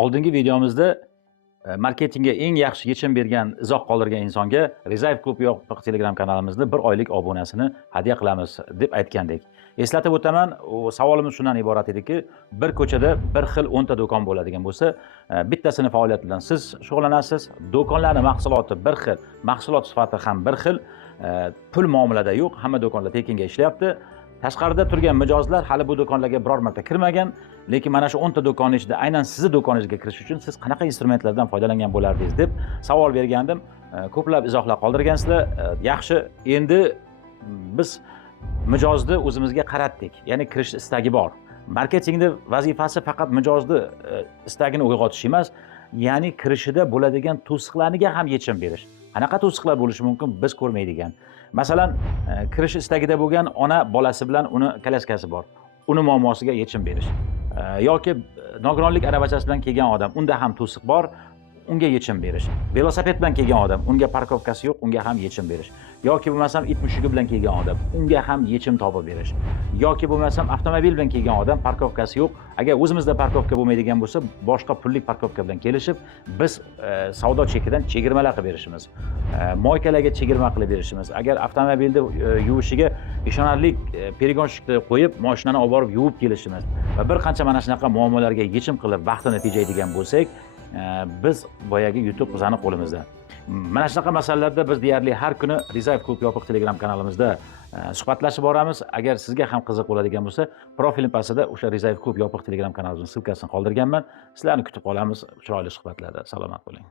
Oldingi videomizda marketingga eng yaxshi yechim bergan, izoh qoldirgan insonga Rizayev klub yopiq Telegram kanalimizda 1 oylik obunasini hadya qilamiz deb aytgandik. Eslatib o'taman, savolimiz shundan iborat ediki, bir ko'chada bir xil 10 ta do'kon bo'ladigan bo'lsa, bittasini faoliyat bilan siz shug'ullanasiz, do'konlarning mahsuloti bir xil, mahsulot sifati ham bir xil, pul muomalada yo'q, hamma do'konlar tekinga ishlayapti. Tashqarida turgan mijozlar hali bu do'konlarga biror marta kirmagan, lekin mana shu 10 ta do'konning ichida aynan sizni do'koningizga kirish uchun siz qanaqa instrumentlardan foydalangan bo'lardingiz deb savol bergandim. Ko'plab izohlar qoldirgansizlar. Yaxshi, endi biz mijozni o'zimizga qaratdik. Ya'ni kirish istagi bor. Marketingda vazifasi faqat mijozni istagini uyg'otish emas, ya'ni kirishida bo'ladigan to'siqlarga ham yechim berish. Qanaqa to'siqlar bo'lishi mumkin biz ko'rmaydigan. Masalan, kirish istagida bo'lgan ona bolasi bilan uni kolyaskasi bor. Uni muammosiga yechim berish. Yoki nogironlik aravachasi bilan kelgan odam, unda ham to'siq bor, unga yechim berish. Velosiped bilan kelgan odam, unga parkovkasi yo'q, unga ham yechim berish. Yoki bo'lmasam it mushugi bilan kelgan odam, unga ham yechim topib berish. Yoki bo'lmasam avtomobil bilan kelgan odam, parkovkasi yo'q. Agar o'zimizda parkovka bo'lmaydigan bo'lsa, boshqa pullik parkovka bilan kelishib, biz savdo chekidan chegirmalar qilib berishimiz. Moykalarga chegirma qilib berishimiz. Agar avtomobilni yuvishiga ishonarli perigonshikni qo'yib, mashinani olib borib yuvib kelishimiz va bir qancha mana shunaqa muammolarga yechim qilib vaqtini tejaydigan bo'lsak, biz boyagi yutuq bizani qo'limizda. Mana shunaqa masalalarda biz deyarli har kuni Rizayev klub yopiq Telegram kanalimizda suhbatlashib boramiz. Agar sizga ham qiziq bo'ladigan bo'lsa, profilim pastida o'sha Rizayev klub yopiq Telegram kanalimizning silkasini qoldirganman. Sizlarni kutib qolamiz chiroyli suhbatlarda. Salomat bo'ling.